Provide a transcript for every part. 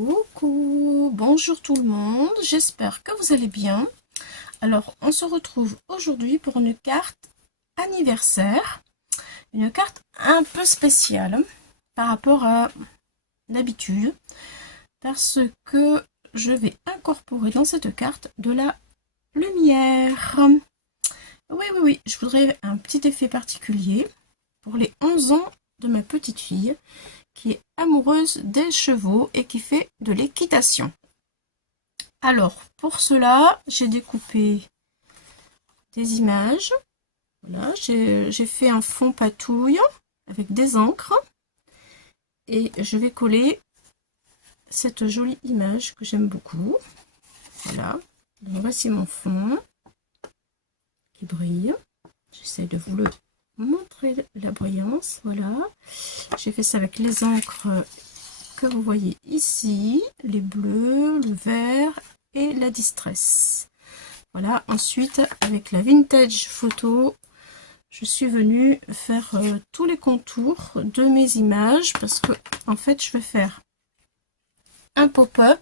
Coucou, bonjour tout le monde, j'espère que vous allez bien. Alors, on se retrouve aujourd'hui pour une carte anniversaire, une carte un peu spéciale par rapport à d'habitude, parce que je vais incorporer dans cette carte de la lumière. Oui, je voudrais un petit effet particulier pour les 11 ans de ma petite fille, qui est amoureuse des chevaux et qui fait de l'équitation. Alors, pour cela, j'ai découpé des images. Voilà, j'ai fait un fond patouille avec des encres et je vais coller cette jolie image que j'aime beaucoup. Voilà, donc voici mon fond qui brille. J'essaie de vous le montrer, la brillance. Voilà, j'ai fait ça avec les encres que vous voyez ici, les bleus, le vert et la distress. Voilà, ensuite avec la vintage photo, je suis venue faire tous les contours de mes images parce que en fait je vais faire un pop-up.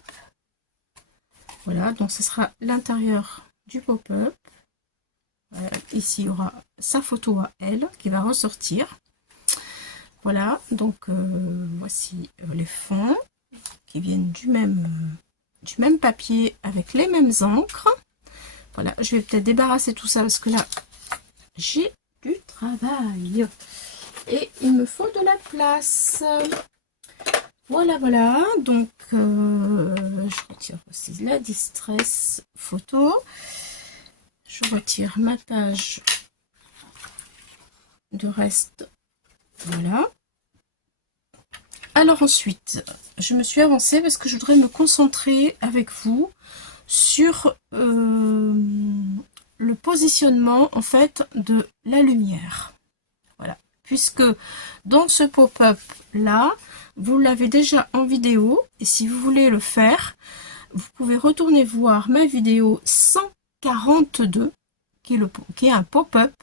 Voilà, donc ce sera l'intérieur du pop-up. Ici il y aura sa photo à elle qui va ressortir. Voilà, donc voici les fonds qui viennent du même papier avec les mêmes encres. Voilà, je vais peut-être débarrasser tout ça parce que là j'ai du travail et il me faut de la place. Voilà, donc je retire aussi la distress photo, je retire ma page de reste. Voilà, alors ensuite je me suis avancée parce que je voudrais me concentrer avec vous sur le positionnement en fait de la lumière. Voilà, puisque dans ce pop-up là, vous l'avez déjà en vidéo et si vous voulez le faire, vous pouvez retourner voir ma vidéo 142 qui est un pop-up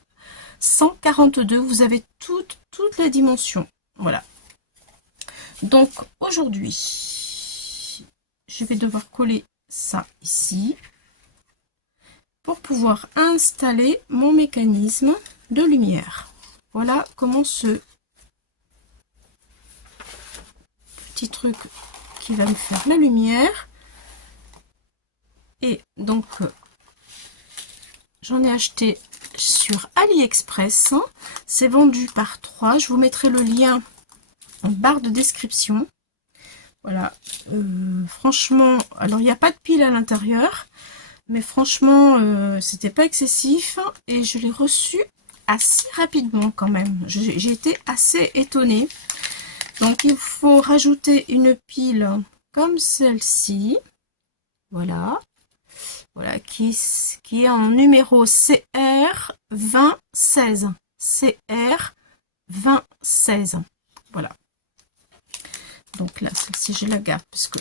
142. Vous avez toute la dimension. Voilà. Donc aujourd'hui, je vais devoir coller ça ici pour pouvoir installer mon mécanisme de lumière. Voilà comment ce petit truc qui va me faire la lumière. Et donc j'en ai acheté sur AliExpress, c'est vendu par 3, je vous mettrai le lien en barre de description. Voilà, franchement, alors il n'y a pas de pile à l'intérieur, mais franchement c'était pas excessif et je l'ai reçu assez rapidement quand même. J'ai été assez étonnée. Donc il faut rajouter une pile comme celle-ci, voilà, qui est en numéro CR2016, CR2016, voilà. Donc là, celle-ci je la garde parce que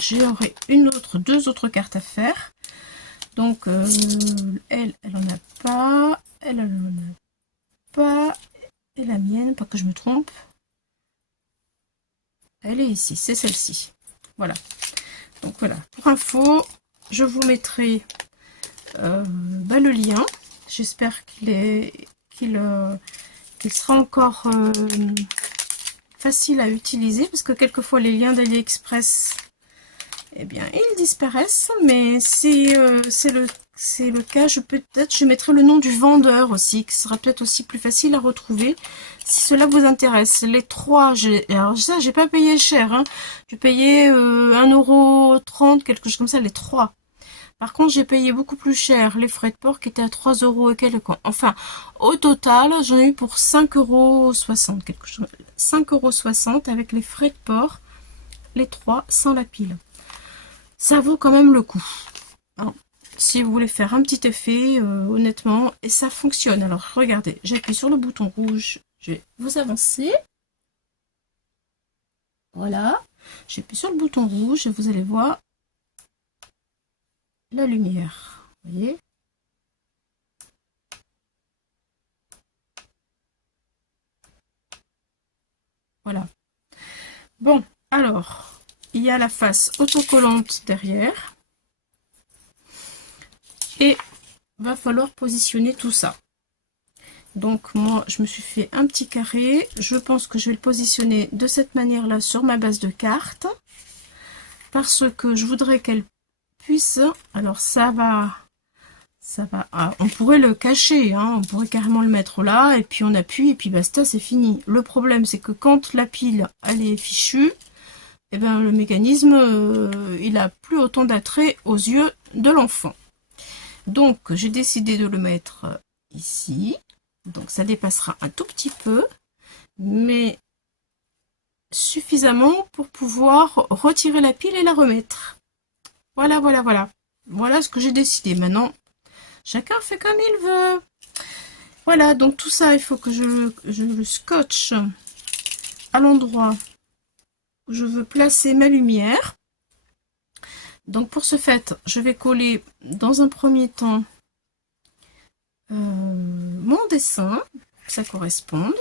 j'aurai deux autres cartes à faire. Donc elle en a pas, elle en a pas. Et la mienne, pas que je me trompe, elle est ici, c'est celle-ci. Voilà. Donc voilà, pour info, je vous mettrai le lien. J'espère qu'il sera encore facile à utiliser parce que quelquefois les liens d'AliExpress, eh bien, ils disparaissent. Mais si c'est le cas, je mettrai le nom du vendeur aussi, qui sera peut-être aussi plus facile à retrouver si cela vous intéresse. Les trois, alors ça, j'ai pas payé cher, hein. J'ai payé 1,30 €, quelque chose comme ça, les trois. Par contre, j'ai payé beaucoup plus cher les frais de port qui étaient à 3 € et quelques. Enfin, au total, j'en ai eu pour 5,60 €, quelque chose. 5,60 € avec les frais de port, les trois sans la pile. Ça vaut quand même le coup. Hein. Si vous voulez faire un petit effet, honnêtement, et ça fonctionne. Alors, regardez, j'appuie sur le bouton rouge, je vais vous avancer. Voilà, j'appuie sur le bouton rouge et vous allez voir la lumière. Vous voyez ? Voilà. Bon, Alors, il y a la face autocollante derrière. Et va falloir positionner tout ça. Donc moi, je me suis fait un petit carré. Je pense que je vais le positionner de cette manière-là sur ma base de carte. Parce que je voudrais qu'elle puisse... Alors ça va... Ah, on pourrait le cacher, hein, on pourrait carrément le mettre là, et puis on appuie, et puis basta, c'est fini. Le problème, c'est que quand la pile, elle est fichue, eh ben, le mécanisme, il a plus autant d'attrait aux yeux de l'enfant. Donc, j'ai décidé de le mettre ici. Donc, ça dépassera un tout petit peu, mais suffisamment pour pouvoir retirer la pile et la remettre. Voilà, voilà, voilà. Voilà ce que j'ai décidé. Maintenant, chacun fait comme il veut. Voilà, donc tout ça, il faut que je le scotche à l'endroit où je veux placer ma lumière. Donc pour ce fait, je vais coller dans un premier temps mon dessin, que ça corresponde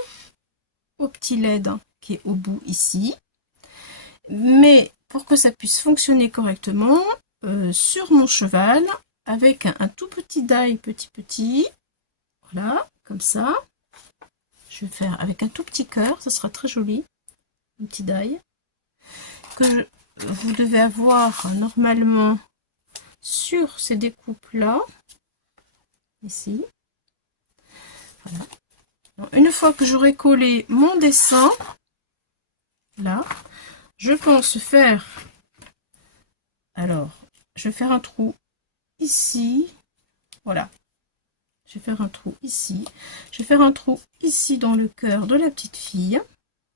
au petit LED qui est au bout ici. Mais pour que ça puisse fonctionner correctement, sur mon cheval, avec un tout petit die petit, voilà, comme ça. Je vais faire avec un tout petit cœur, ça sera très joli, un petit die, que vous devez avoir normalement sur ces découpes là, ici. Voilà. Donc, une fois que j'aurai collé mon dessin, là, je pense faire, alors, je vais faire un trou ici, voilà, je vais faire un trou ici, je vais faire un trou ici dans le cœur de la petite fille,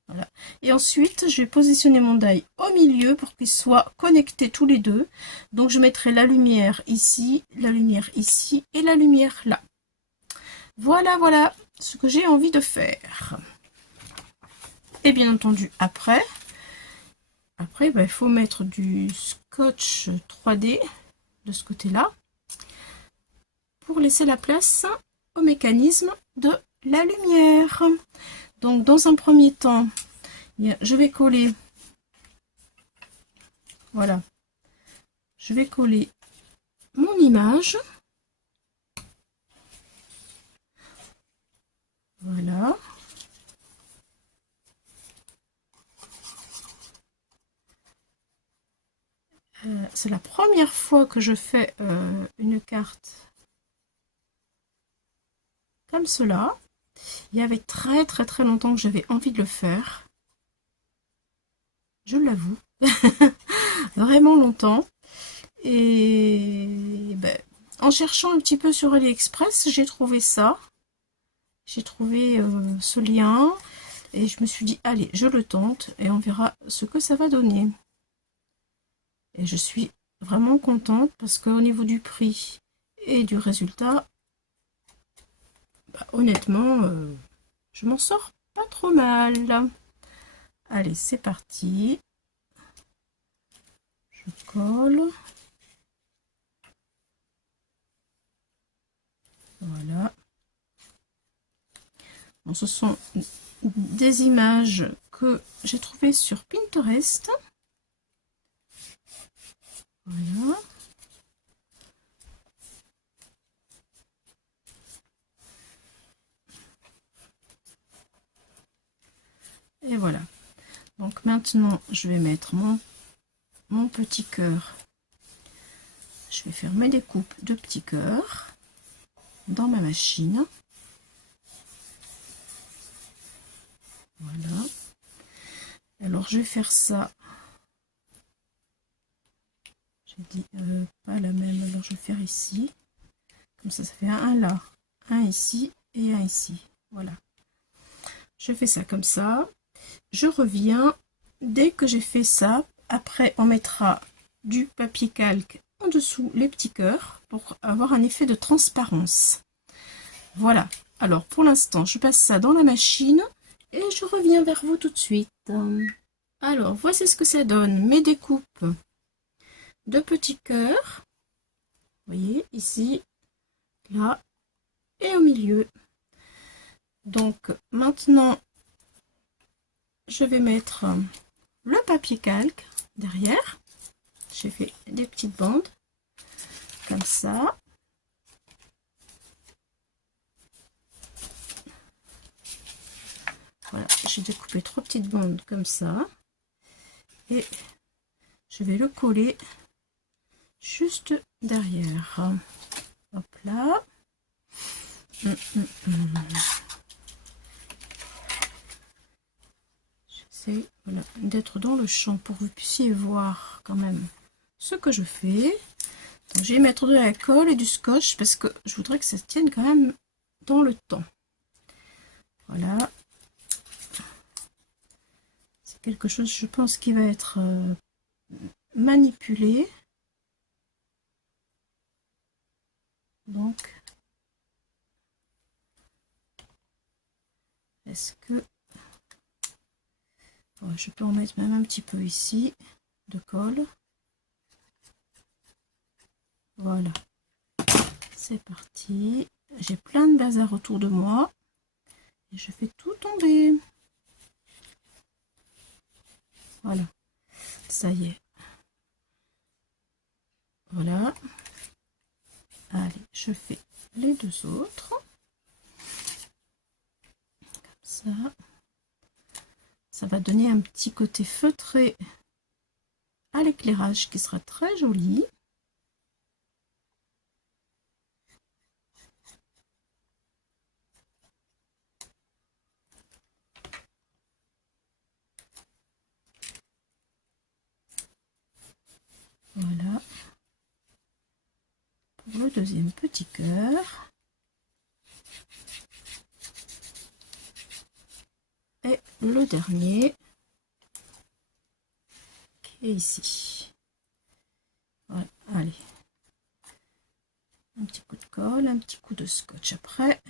voilà. Et ensuite, je vais positionner mon die au milieu pour qu'ils soient connectés tous les deux. Donc, je mettrai la lumière ici et la lumière là. Voilà, voilà ce que j'ai envie de faire. Et bien entendu, après ben, il faut mettre du scotch 3D de ce côté-là pour laisser la place au mécanisme de la lumière. Donc, dans un premier temps, je vais coller, voilà, je vais coller mon image. Voilà. C'est la première fois que je fais une carte comme cela. Il y avait très très très longtemps que j'avais envie de le faire. Je l'avoue. Vraiment longtemps. Et ben, en cherchant un petit peu sur AliExpress, j'ai trouvé ça. J'ai trouvé ce lien. Et je me suis dit, allez, je le tente et on verra ce que ça va donner. Et je suis vraiment contente parce qu'au niveau du prix et du résultat, bah, honnêtement, je m'en sors pas trop mal. Allez, c'est parti. Je colle. Voilà. Bon, ce sont des images que j'ai trouvées sur Pinterest. Voilà. Et voilà. Donc maintenant, je vais mettre mon petit cœur. Je vais faire mes découpes de petits cœurs dans ma machine. Voilà. Alors, je vais faire ça. J'ai dit pas la même. Alors, je vais faire ici. Comme ça fait un là, un ici et un ici. Voilà. Je fais ça comme ça. Je reviens dès que j'ai fait ça. Après, on mettra du papier calque en dessous les petits cœurs pour avoir un effet de transparence. Voilà. Alors, pour l'instant, je passe ça dans la machine et je reviens vers vous tout de suite. Alors, voici ce que ça donne. Mes découpes de petits cœurs. Vous voyez, ici, là et au milieu. Donc, maintenant, je vais mettre le papier calque derrière. J'ai fait des petites bandes comme ça. Voilà, j'ai découpé 3 petites bandes comme ça. Et je vais le coller juste derrière. Hop là. J'essaie, voilà, d'être dans le champ pour que vous puissiez voir quand même ce que je fais. Donc, je vais mettre de la colle et du scotch parce que je voudrais que ça tienne quand même dans le temps. Voilà. C'est quelque chose, je pense, qui va être manipulé. Donc, est-ce que... Ouais, je peux en mettre même un petit peu ici de colle. Voilà. C'est parti. J'ai plein de bazar autour de moi. Et je fais tout tomber. Voilà. Ça y est. Voilà. Allez, je fais les deux autres. Comme ça. Ça va donner un petit côté feutré à l'éclairage qui sera très joli. Voilà. Pour le deuxième petit cœur. Et le dernier qui est ici. Voilà, allez. Un petit coup de colle, un petit coup de scotch après.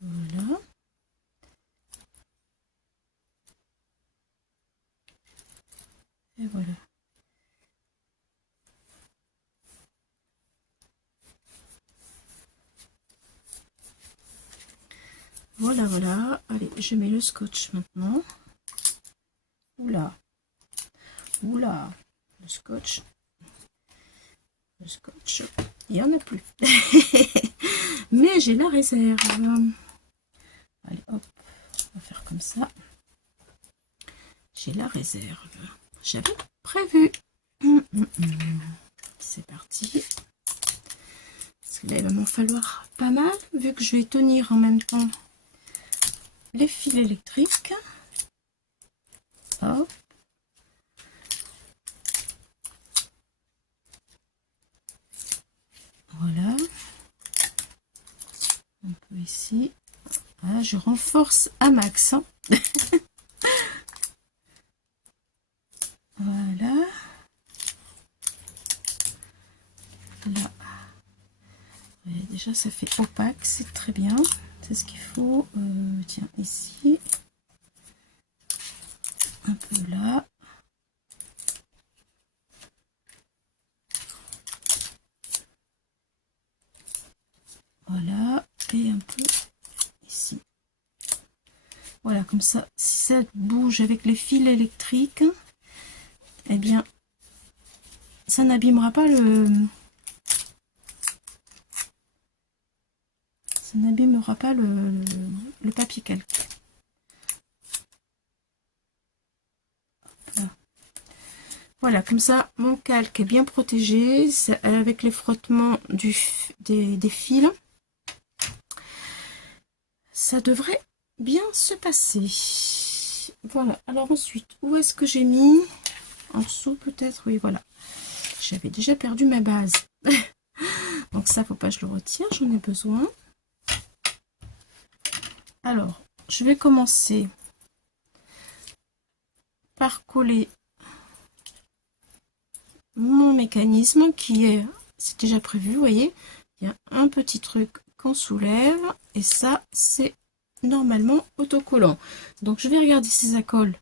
Voilà. Et voilà. Voilà, voilà. Allez, je mets le scotch maintenant. Oula. Oula. Le scotch. Le scotch. Il n'y en a plus. Mais j'ai la réserve. Allez, hop. On va faire comme ça. J'ai la réserve. J'avais prévu. C'est parti. Parce que là, il va m'en falloir pas mal, vu que je vais tenir en même temps les fils électriques. Hop. Voilà. Un peu ici. Voilà, je renforce à max. Hein. Voilà. Là. Ouais, déjà, ça fait opaque, c'est très bien. C'est ce qu'il faut. Tiens, ici. Un peu là. Voilà. Et un peu ici. Voilà, comme ça, si ça bouge avec les fils électriques, eh bien, ça n'abîmera pas le... Ça n'abîmera pas le papier calque. Voilà, comme ça, mon calque est bien protégé avec les frottements des fils. Ça devrait bien se passer. Voilà, alors ensuite, où est-ce que j'ai mis? En dessous peut-être, oui, voilà. J'avais déjà perdu ma base. Donc ça, faut pas que je le retire, j'en ai besoin. Alors, je vais commencer par coller mon mécanisme qui est, c'est déjà prévu, vous voyez, il y a un petit truc qu'on soulève et ça c'est normalement autocollant. Donc je vais regarder si ça colle.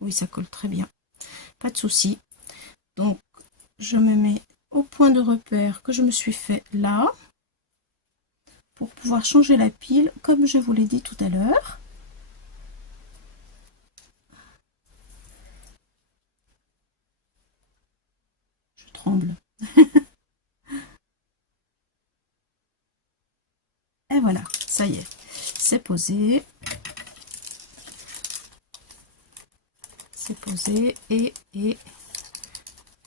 Oui, ça colle très bien, pas de souci. Donc je me mets au point de repère que je me suis fait là. pour pouvoir changer la pile comme je vous l'ai dit tout à l'heure. Je tremble. Et voilà, ça y est, c'est posé. C'est posé et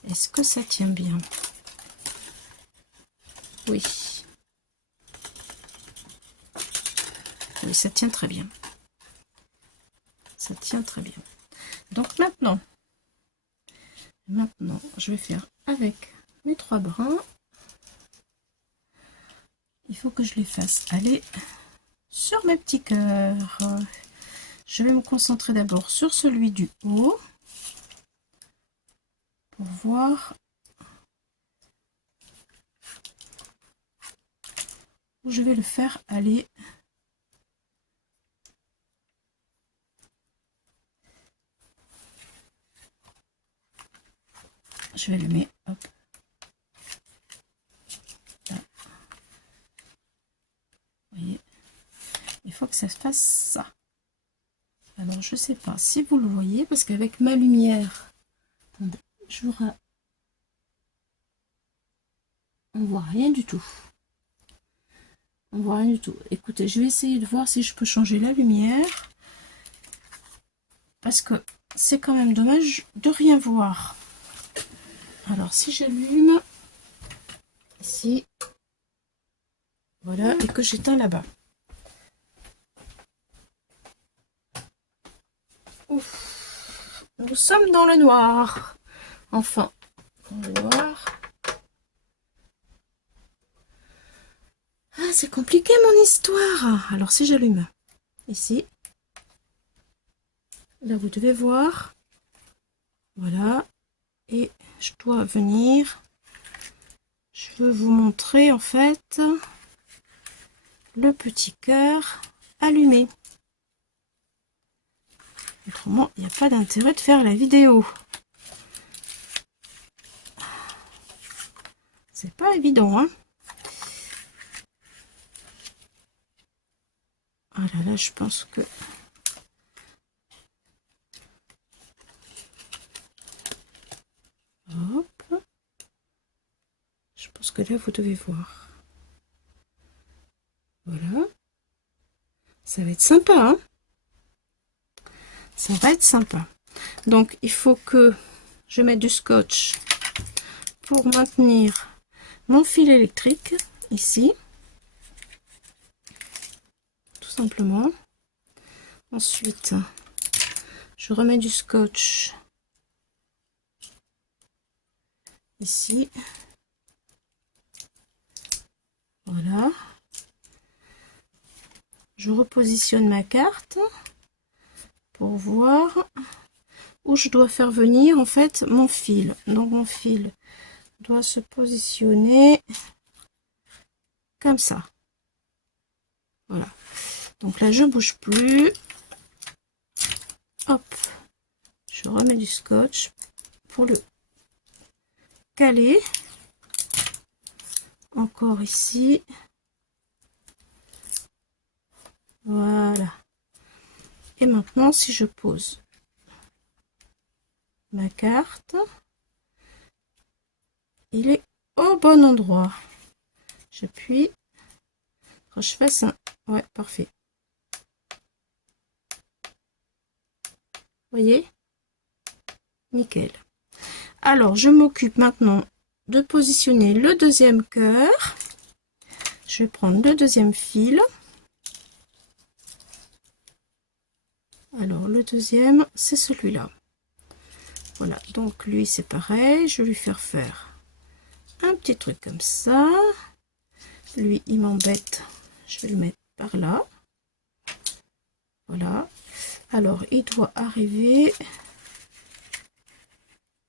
est-ce que ça tient bien? Oui. Oui, ça tient très bien. Ça tient très bien. Donc maintenant, je vais faire avec mes 3 brins. Il faut que je les fasse aller sur mes petits cœurs. Je vais me concentrer d'abord sur celui du haut pour voir où je vais le faire aller. Je vais le mettre, hop, là. Vous voyez, il faut que ça se fasse ça. Alors je sais pas si vous le voyez parce qu'avec ma lumière, attendez, on voit rien du tout. On voit rien du tout. Écoutez, je vais essayer de voir si je peux changer la lumière parce que c'est quand même dommage de rien voir. Alors si j'allume ici, voilà, et que j'éteins là-bas. Ouf, nous sommes dans le noir. Enfin, dans le noir. Ah, c'est compliqué mon histoire. Alors si j'allume ici, là vous devez voir. Voilà. Et je dois venir. Je veux vous montrer en fait le petit cœur allumé. Autrement, il n'y a pas d'intérêt de faire la vidéo. C'est pas évident, hein. Ah là là, je pense que... Hop. Je pense que là, vous devez voir. Voilà. Ça va être sympa, hein. Ça va être sympa. Donc, il faut que je mette du scotch pour maintenir mon fil électrique ici. Tout simplement. Ensuite, je remets du scotch ici. Voilà. Je repositionne ma carte pour voir où je dois faire venir en fait mon fil. Donc mon fil doit se positionner comme ça. Voilà. Donc là je bouge plus. Hop. Je remets du scotch pour le caler. Encore ici. Voilà. Et maintenant si je pose ma carte, il est au bon endroit. J'appuie. Quand je fasse un... Ouais, parfait. Voyez, nickel. Alors je m'occupe maintenant de positionner le deuxième cœur. Je vais prendre le deuxième fil. Alors le deuxième c'est celui-là. Voilà, donc lui c'est pareil, je vais lui faire un petit truc comme ça. Lui il m'embête, je vais le mettre par là. Voilà. Alors il doit arriver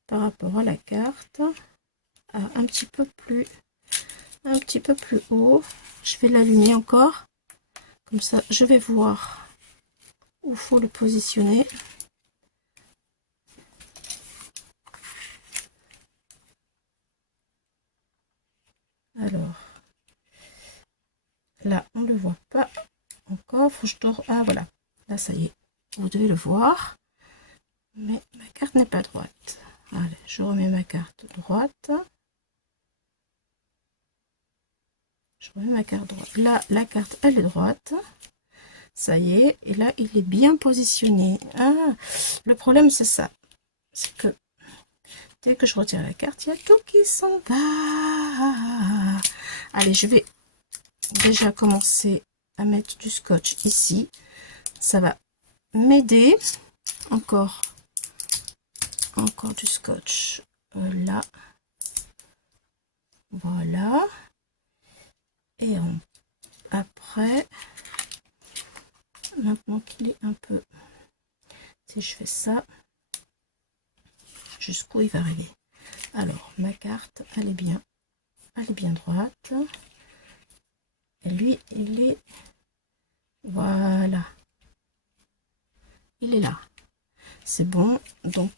par rapport à la carte à un petit peu plus haut. Je vais l'allumer encore, comme ça je vais voir où faut le positionner. Alors Là, on ne le voit pas encore. Faut que je tourne. Ah, voilà. Là, ça y est. Vous devez le voir. Mais ma carte n'est pas droite. Allez, je remets ma carte droite. Je remets ma carte droite. Là, la carte, elle est droite. Ça y est. Et là, il est bien positionné. Ah, le problème, c'est ça. C'est que dès que je retire la carte, il y a tout qui s'en va. Allez, je vais déjà commencer à mettre du scotch ici. Ça va m'aider. Encore du scotch là. Voilà. Et après, maintenant qu'il est un peu... Si je fais ça, jusqu'où il va arriver. Alors, ma carte, elle est bien droite. Et lui, il est... Voilà. Il est là. C'est bon. Donc,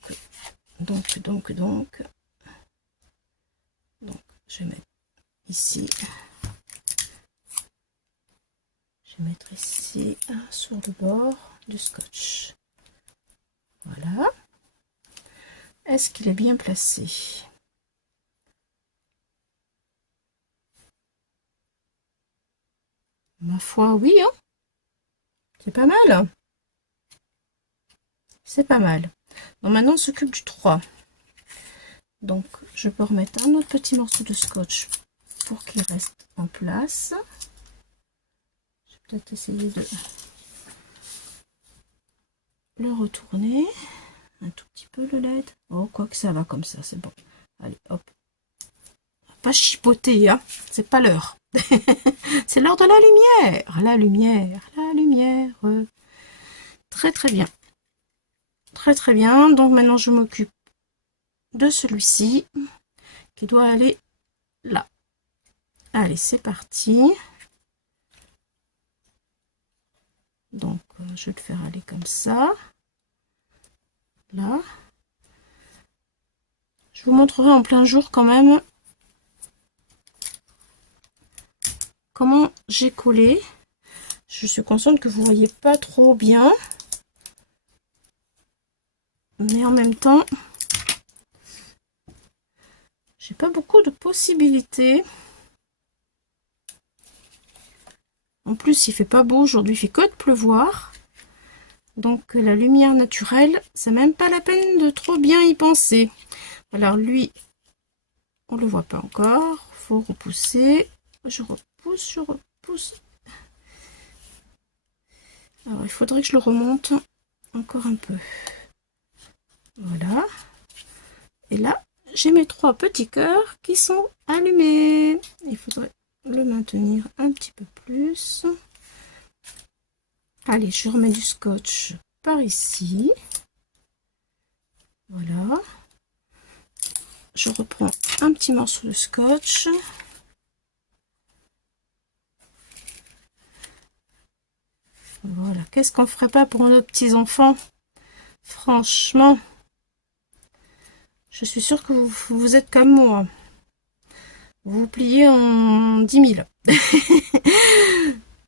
je vais mettre ici. Je vais mettre ici sur le bord du scotch. Voilà. Est-ce qu'il est bien placé? Ma foi, oui, hein. C'est pas mal. C'est pas mal. Donc maintenant, on s'occupe du 3. Donc, je peux remettre un autre petit morceau de scotch pour qu'il reste en place. Je vais peut-être essayer de le retourner un tout petit peu le LED. Oh, quoi que ça va comme ça, c'est bon. Allez, hop. Pas chipoter, hein. C'est pas l'heure. C'est l'heure de la lumière. La lumière. Très très bien. Très très bien. Donc maintenant, je m'occupe de celui-ci qui doit aller là. Allez, c'est parti. Donc, je vais le faire aller comme ça. Là. Je vous montrerai en plein jour quand même comment j'ai collé. Je suis consciente que vous voyez pas trop bien. Mais en même temps, j'ai pas beaucoup de possibilités. En plus, il fait pas beau aujourd'hui, il fait que de pleuvoir. Donc la lumière naturelle, c'est même pas la peine de trop bien y penser. Alors lui, on le voit pas encore. Faut repousser. Je repousse. Alors il faudrait que je le remonte encore un peu. Voilà. Et là, j'ai mes 3 petits cœurs qui sont allumés. Il faudrait le maintenir un petit peu plus. Allez, je remets du scotch par ici. Voilà. Je reprends un petit morceau de scotch. Voilà. Qu'est-ce qu'on ferait pas pour nos petits enfants? Franchement, je suis sûre que vous êtes comme moi. Vous pliez en 10 000.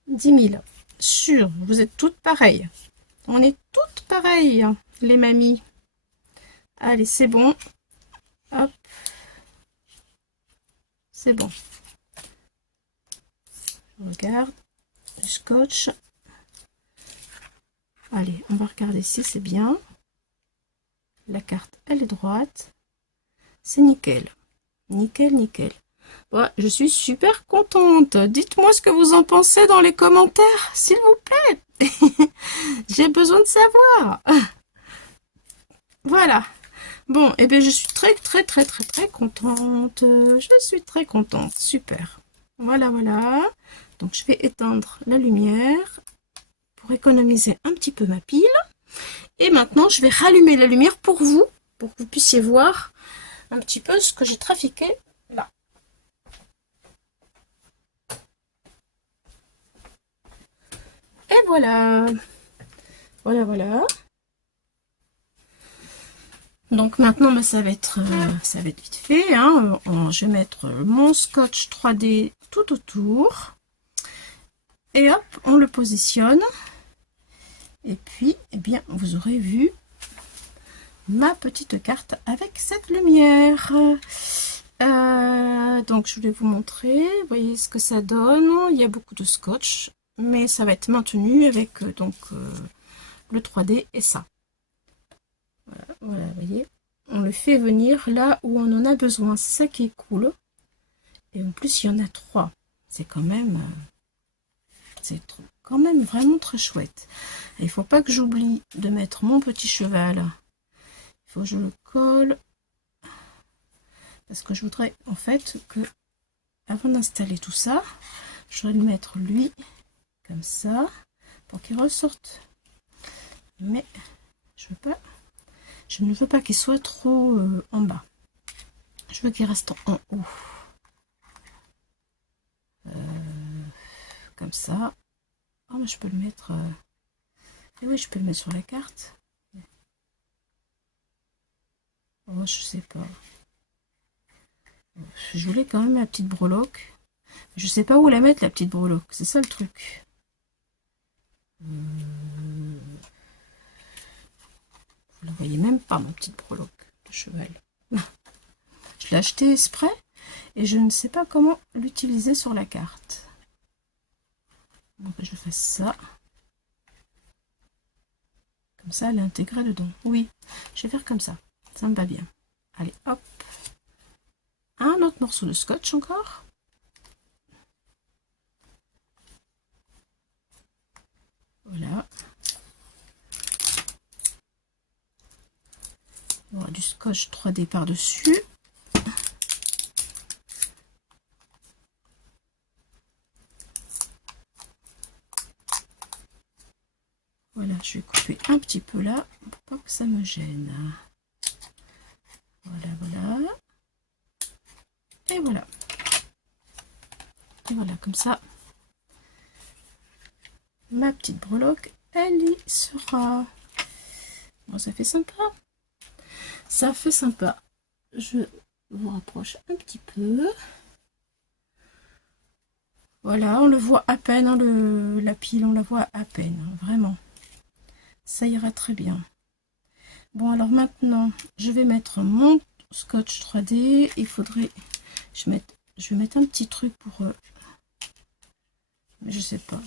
10 000. Sûr, vous êtes toutes pareilles. On est toutes pareilles, les mamies. Allez, c'est bon. Hop. C'est bon. Je regarde. Du scotch. Allez, on va regarder si c'est bien. La carte, elle est droite. C'est nickel. Nickel. Ouais, je suis super contente. Dites-moi ce que vous en pensez dans les commentaires, s'il vous plaît. J'ai besoin de savoir. Voilà. Bon, et bien je suis très contente. Je suis très contente. Super. Voilà. Donc je vais éteindre la lumière pour économiser un petit peu ma pile. Et maintenant, je vais rallumer la lumière pour que vous puissiez voir un petit peu ce que j'ai trafiqué là. Et voilà. Voilà. Donc maintenant, ça va être vite fait. Hein. Je vais mettre mon scotch 3D tout autour. Et hop, on le positionne. Et puis, eh bien, vous aurez vu ma petite carte avec cette lumière. Donc, je voulais vous montrer. Vous voyez ce que ça donne. Il y a beaucoup de scotch, mais ça va être maintenu avec le 3D et ça. Voilà, vous voyez. On le fait venir là où on en a besoin. C'est ça qui est cool. Et en plus, il y en a 3. C'est quand même... c'est quand même vraiment très chouette. Il ne faut pas que j'oublie de mettre mon petit cheval. Il faut que je le colle. Parce que je voudrais en fait que, avant d'installer tout ça, je voudrais le mettre lui, comme ça, pour qu'il ressorte. Mais je ne veux pas qu'il soit trop en bas. Je veux qu'il reste en haut. Comme ça. Oh, mais je peux le mettre... Et oui, je peux le mettre sur la carte. Oh, je sais pas. Je voulais quand même la petite breloque. Je sais pas où la mettre, la petite breloque. C'est ça le truc. Vous la voyez même pas, ma petite breloque de cheval. Je l'ai acheté exprès et je ne sais pas comment l'utiliser sur la carte. Donc je fais ça. Comme ça, elle est intégrée dedans. Oui, je vais faire comme ça. Ça me va bien. Allez, hop. Un autre morceau de scotch encore. Voilà. On aura du scotch 3D par-dessus. Voilà, je vais couper un petit peu là pour pas que ça me gêne. Voilà, voilà. Et voilà. Et voilà, comme ça. Ma petite breloque, elle y sera. Bon, ça fait sympa. Ça fait sympa. Je vous rapproche un petit peu. Voilà, on le voit à peine, hein, la pile, on la voit à peine, hein, vraiment. Ça ira très bien. Bon, alors maintenant, je vais mettre mon scotch 3D. Il faudrait... Je vais mettre un petit truc pour... mais je sais pas.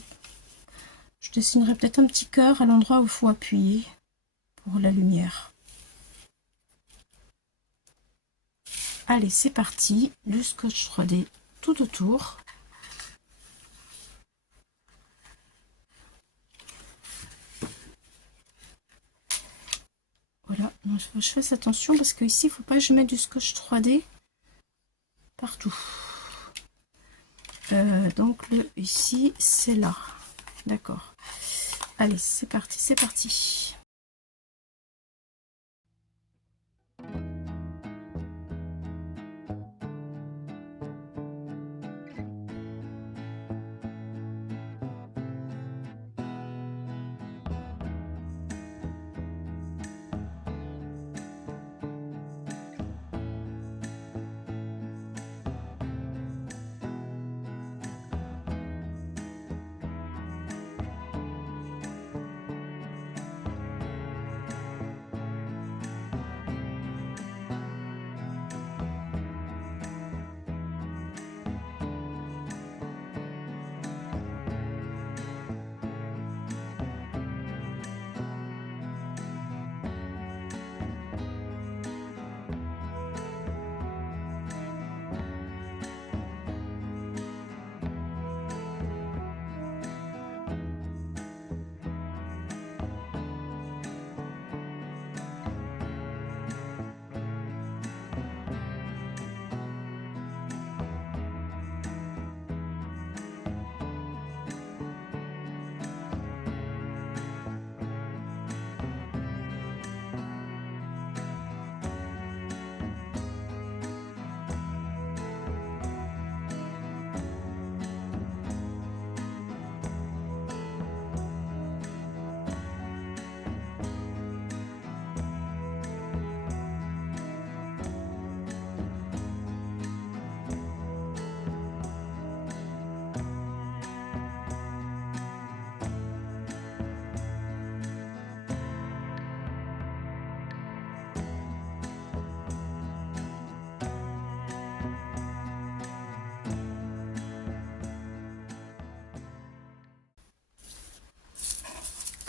Je dessinerai peut-être un petit cœur à l'endroit où il faut appuyer pour la lumière. Allez, c'est parti. Le scotch 3D tout autour. Voilà, je fasse attention parce que ici il ne faut pas que je mette du scotch 3D partout. Donc ici c'est là. D'accord. Allez, c'est parti, c'est parti.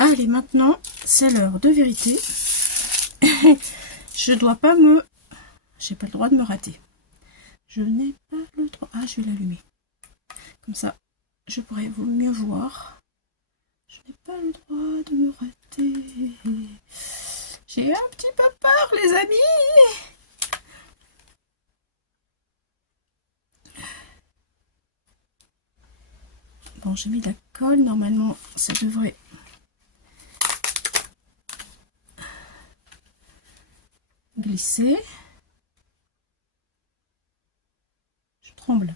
Allez, maintenant, c'est l'heure de vérité. Je dois pas me... J'ai pas le droit de me rater. Je n'ai pas le droit... Ah, je vais l'allumer. Comme ça, je pourrais vous mieux voir. Je n'ai pas le droit de me rater. J'ai un petit peu peur, les amis. Bon, j'ai mis de la colle. Normalement, ça devrait... glisser. Je tremble.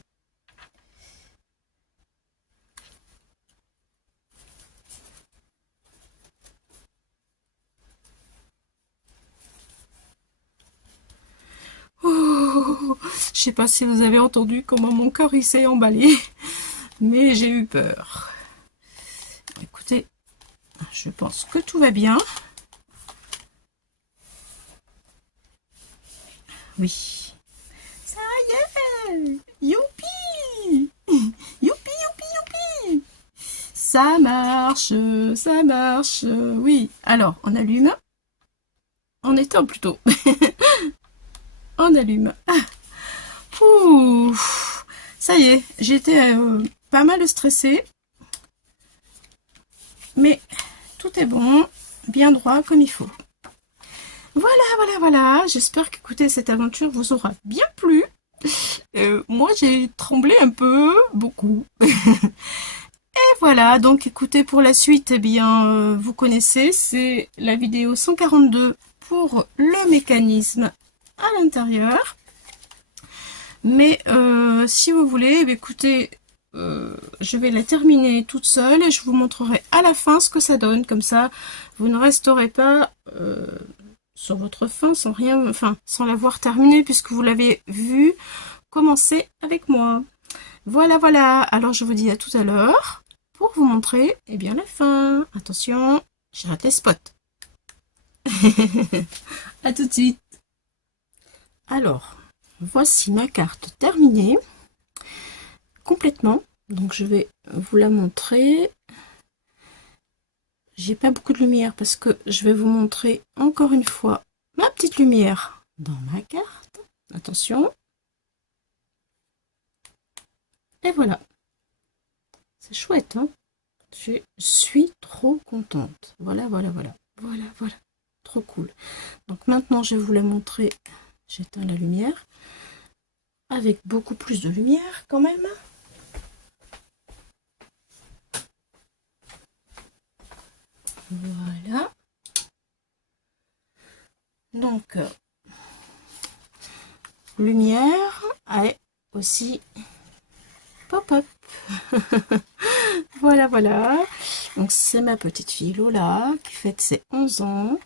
Oh, je sais pas si vous avez entendu comment mon cœur il s'est emballé, mais j'ai eu peur. Écoutez, je pense que tout va bien. Oui. Ça y est. Youpi. Youpi, youpi, youpi. Ça marche, ça marche. Oui. Alors, on allume. On éteint plutôt. On allume. Ah. Ouh. Ça y est, j'étais pas mal stressée. Mais tout est bon, bien droit comme il faut. Voilà, voilà, voilà. J'espère qu'écoutez, cette aventure vous aura bien plu. Moi, j'ai tremblé un peu, beaucoup. Et voilà, donc écoutez, pour la suite, eh bien, vous connaissez, c'est la vidéo 142 pour le mécanisme à l'intérieur. Mais si vous voulez, eh bien, écoutez, je vais la terminer toute seule et je vous montrerai à la fin ce que ça donne. Comme ça, vous ne resterez pas... sur votre fin sans rien, enfin sans l'avoir terminé puisque vous l'avez vu commencer avec moi. Voilà, voilà. Alors je vous dis à tout à l'heure pour vous montrer eh bien la fin. Attention, j'ai raté les spots. À tout de suite. Alors voici ma carte terminée complètement. Donc je vais vous la montrer. J'ai pas beaucoup de lumière parce que je vais vous montrer encore une fois ma petite lumière dans ma carte. Attention. Et voilà. C'est chouette, hein? Je suis trop contente. Voilà, voilà, voilà. Voilà, voilà. Trop cool. Donc maintenant, je vais vous la montrer. J'éteins la lumière. Avec beaucoup plus de lumière quand même. Voilà. Donc, lumière et aussi pop-up. Voilà, voilà. Donc, c'est ma petite fille Lola qui fête ses 11 ans,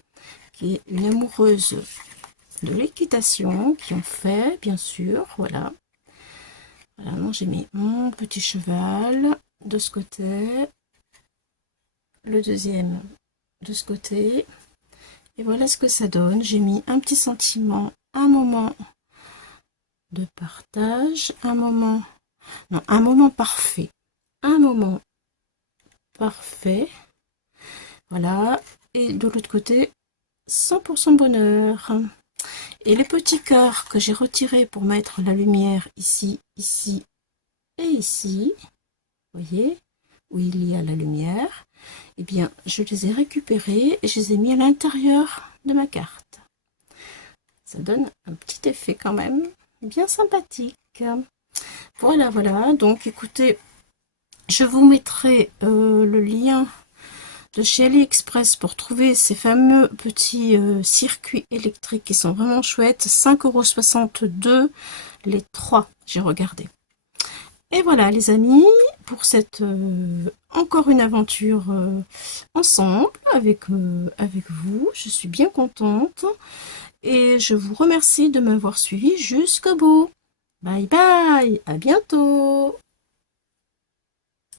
qui est une amoureuse de l'équitation, qui en fait, bien sûr. Voilà. Voilà, moi j'ai mis mon petit cheval de ce côté. Le deuxième de ce côté et voilà ce que ça donne. J'ai mis un petit sentiment, un moment de partage, un moment parfait, un moment parfait, voilà, et de l'autre côté 100% bonheur. Et les petits cœurs que j'ai retirés pour mettre la lumière ici, ici et ici, vous voyez, où il y a la lumière, eh bien, je les ai récupérés et je les ai mis à l'intérieur de ma carte. Ça donne un petit effet quand même bien sympathique. Voilà, voilà. Donc, écoutez, je vous mettrai le lien de chez AliExpress pour trouver ces fameux petits circuits électriques qui sont vraiment chouettes. 5,62 € les 3, j'ai regardé. Et voilà les amis, pour cette encore une aventure ensemble avec vous. Je suis bien contente et je vous remercie de m'avoir suivi jusqu'au bout. Bye bye, à bientôt.